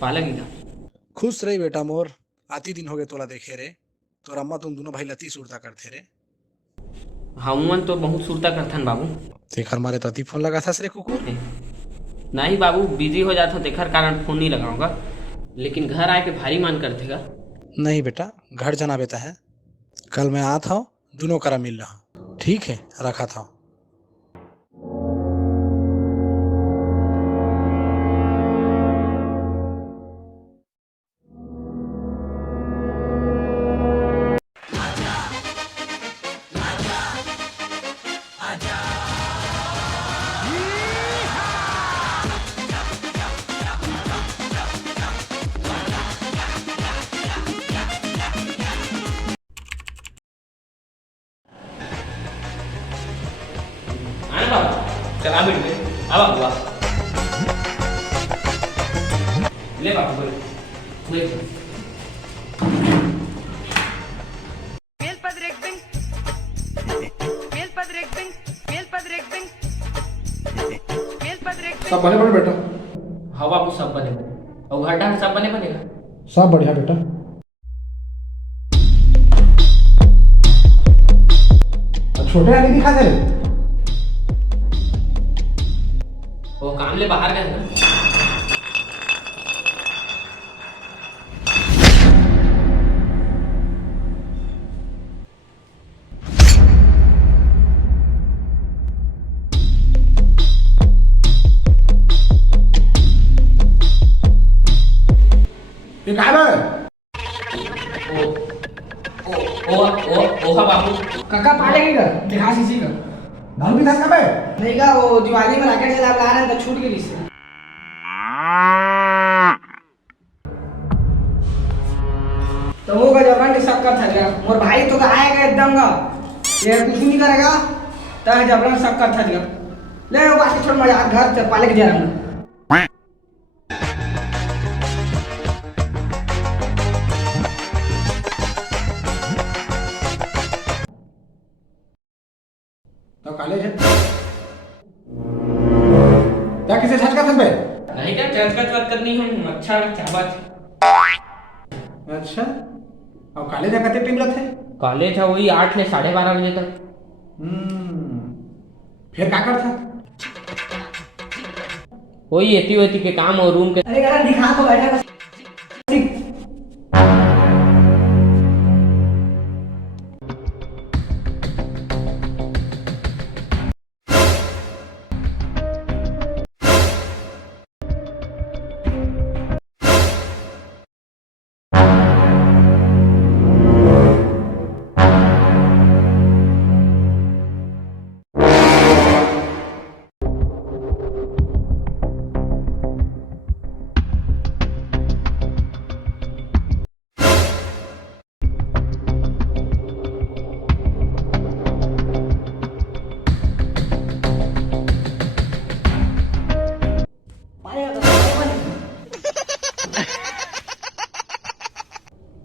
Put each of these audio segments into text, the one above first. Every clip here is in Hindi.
पालक ही था। खुश रही बेटा मोर। आती दिन हो गए तोला देखे रे। तोर अम्मा तुम दोनों भाई लती सुरता करते रे। हमन तो बहुत सुरता करथन बाबू। तेखर मारे तती फोन लगा था रे कुकुर। नहीं बाबू, बिजी हो जाता तेखर कारण फोन नहीं लगाऊंगा, लेकिन घर आके भारी मान करतेगा। नहीं बेटा, घर जाना बेटा है। कल मैं आता हूँ, दोनों करा मिल रहा। ठीक है, रखा था। आना बाबू, चला बैठ गए। आ बाबू आ। ले बाबू बोले। Mehlpadrekbing. Mehlpadrekbing. Mehlpadrekbing. Mehlpadrekbing. सब बने बने बेटा। हाँ बाबू, सब बने बने। और घर ढंग सब बने बनेगा। सब बढ़िया बेटा। अब छोटे आने दिखा दे रहे। वो काम ले बाहर गए ना। ये कहाँ है? ओ ओहा बाबू। काका पालेगी का दिखा सीसी का दारू भी था कब है? नहीं का वो दिवाली में रॉकेट जला रहे हैं तो छूट गई इससे। तो वो का जबरन के शक कर था मोर भाई तो का आएगा एकदम का ये कुछ नहीं करेगा तो जबरन शक कर था ले वो बाकी छोड़ मजा घर से पाले के जा रहा हूं। तो कॉलेज है क्या किसे छटका था बे? नहीं क्या चर्चा करनी है, अच्छा चावत। अच्छा, और कॉलेज है कते टीम थे? कॉलेज है वही 8 से 12:30 बजे तक। फिर क्या कर था? वही एती वेती के काम और रूम के। अरे यार दिखा तो बैठा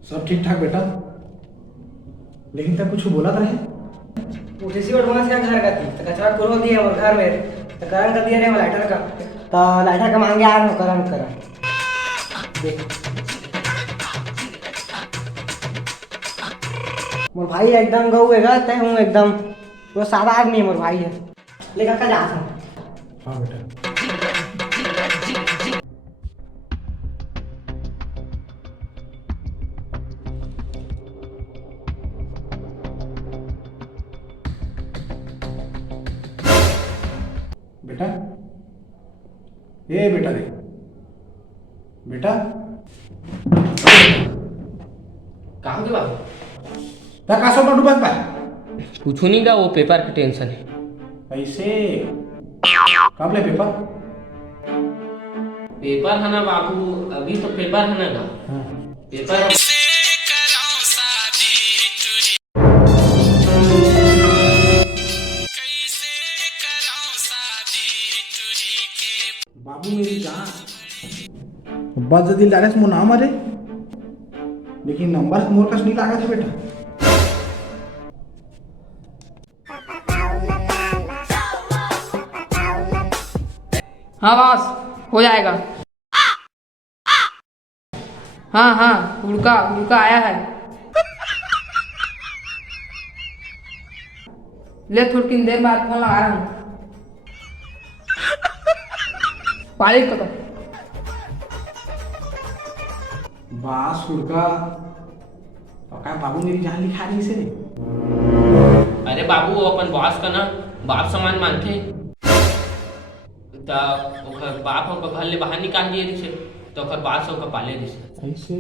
सब ठीक ठाक बेटा, लेकिन तब कुछ बोला था नहीं? उठेसी एडवांस का घर का थी तो कचरा करो दिए और घर में तो करंट का दिया रे लाइटर का तो लाइटर का मांगे आ रहा करंट करा देख मोर भाई एकदम गऊ है तय हूं एकदम वो सादा आदमी है मोर भाई है लेकर का जा हाँ बेटा। बेटा ये बेटा दे बेटा काम के बाबू क्या कासो में डूबत बा? कुछ नहीं का, वो पेपर की टेंशन है। ऐसे कब ले पेपर? पेपर है ना बाबू, अभी तो पेपर है ना का। हाँ। पेपर बाबू मेरी जान बस दिल डायरेक्ट मो नाम अरे, लेकिन नंबर मोर कस नहीं लागा था बेटा। हाँ बस हो जाएगा। हाँ हाँ, हुड़का हुड़का आया है। ले थोड़ी देर बाद फोन लगा रहा हूँ। पाली को तो बास हुड़का और क्या बाबू मेरी जान लिखा रही से। अरे बाबू वो अपन बॉस का ना बाप समान मानथे, तो ओकर बाप ओकर घर ले बाहर निकाल दिए रिसे, तो ओकर बाप से ओकर पाले रिसे। ऐसे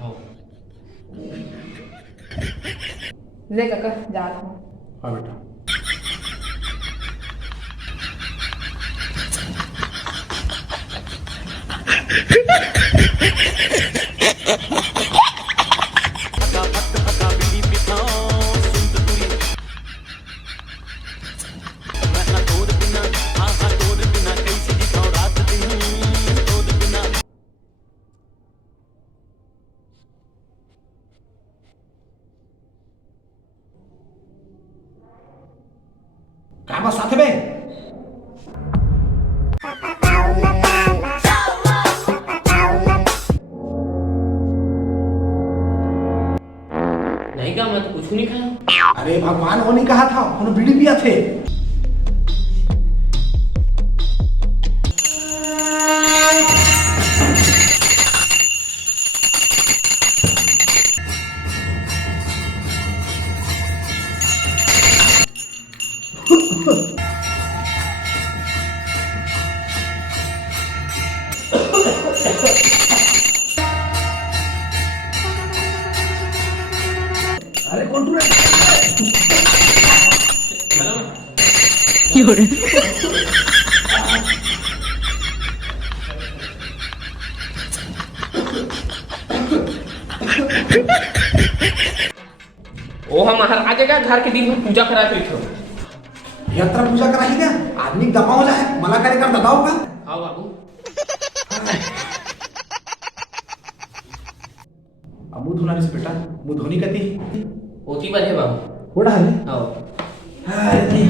हो ले काका जा रहा हूँ। हाँ बेटा। क्या बस साथ में नहीं का मैं तो कुछ नहीं खाया। अरे भगवान वो नहीं कहा था, उन्होंने बीड़ी पिया थे। अरे कौन तू वो हम महाराज का घर के दिन में पूजा करा थे। यात्रा पूजा कराही क्या आदमी दबा हो जाए मला कार्यक्रम दबाव का। हाँ बाबू मुंह धोना रे बेटा, मुंह धोनी कती ओती पर है बाबू। कोड़ा है हाँ अरे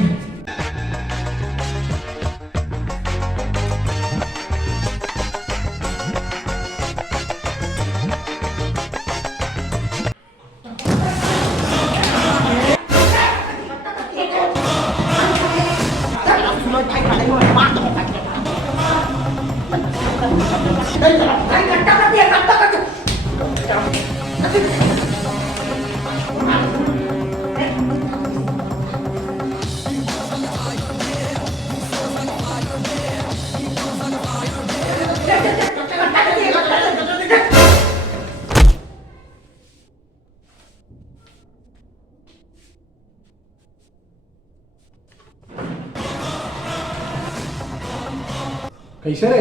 कैसे रे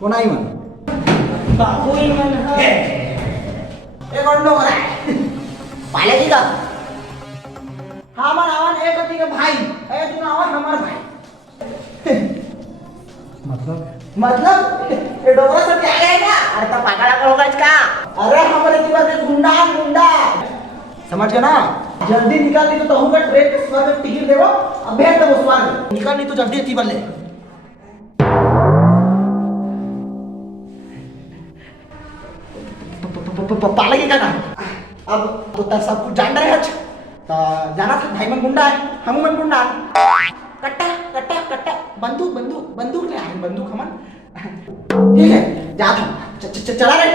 कोण आई मन बाबू ही मन है। एक और लोग रहा पाले जी का हमार आवन एक अति के भाई ए तू आवन हमार भाई। मतलब ये डोगरा सब आ गए क्या? अरे तो पागल होगा इसका। अरे हमारे जीवन में गुंडा गुंडा समझ गया ना। जल्दी निकाल नहीं तो कहूँगा ट्रेन के स्वर्ग में टिकट देवो अब भेज दो स्वर्ग निकाल नहीं तो जल्दी अति बन ले। पालेगी क्या अब तो सब कुछ जान रहे हैं। तो जाना था भाई मन गुंडा है हम मन गुंडा कट्टा कट्टा कट्टा बंदूक बंदूक बंदूक ले आए बंदूक हमन ठीक है जा था चला रहे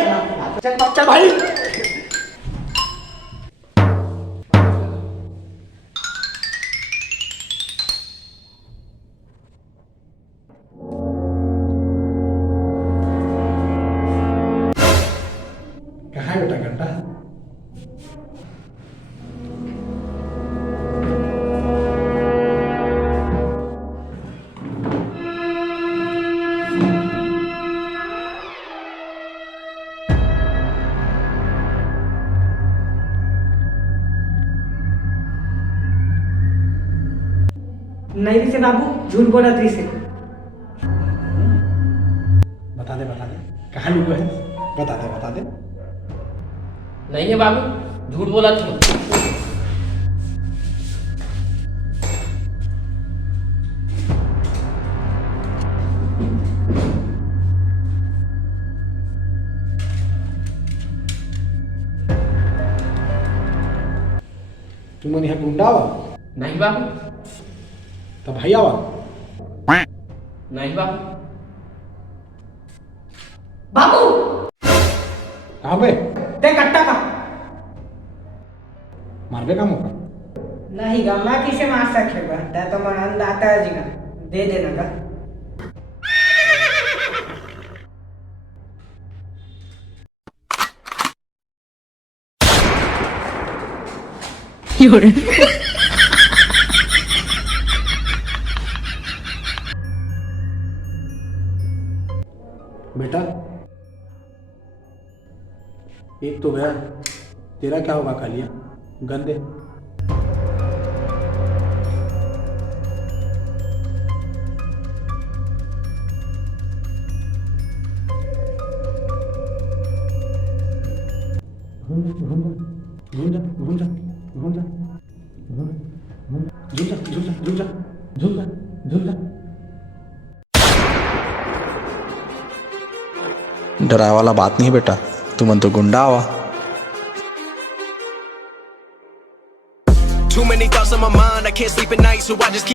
चल चल भाई। कहाँ है बेटा घंटा? नहीं से बाबू झूठ बोला थी से बता दे कहाँ लुको है बता दे। नहीं है बाबू झूठ बोला था। तू मन यहाँ गुंडा आवा नहीं बाबू, तो भाई आवा नहीं बाबू। बाबू कहाँ पे ते कट्टा का मारबे का मौका नहीं गा, मैं किसे मार सकेगा? ते तो मन अंदाता है जी का, दे देना का। बेटा एक तो गया, तेरा क्या होगा कालिया गंदे। घूम जा घूम जा घूम जा झूम जा झूम जा झूम जा झूम जा झूम जा। डरा वाला बात नहीं बेटा, तुम तो गुंडा आवा। Too many thoughts on my mind, I can't sleep at night, so I just keep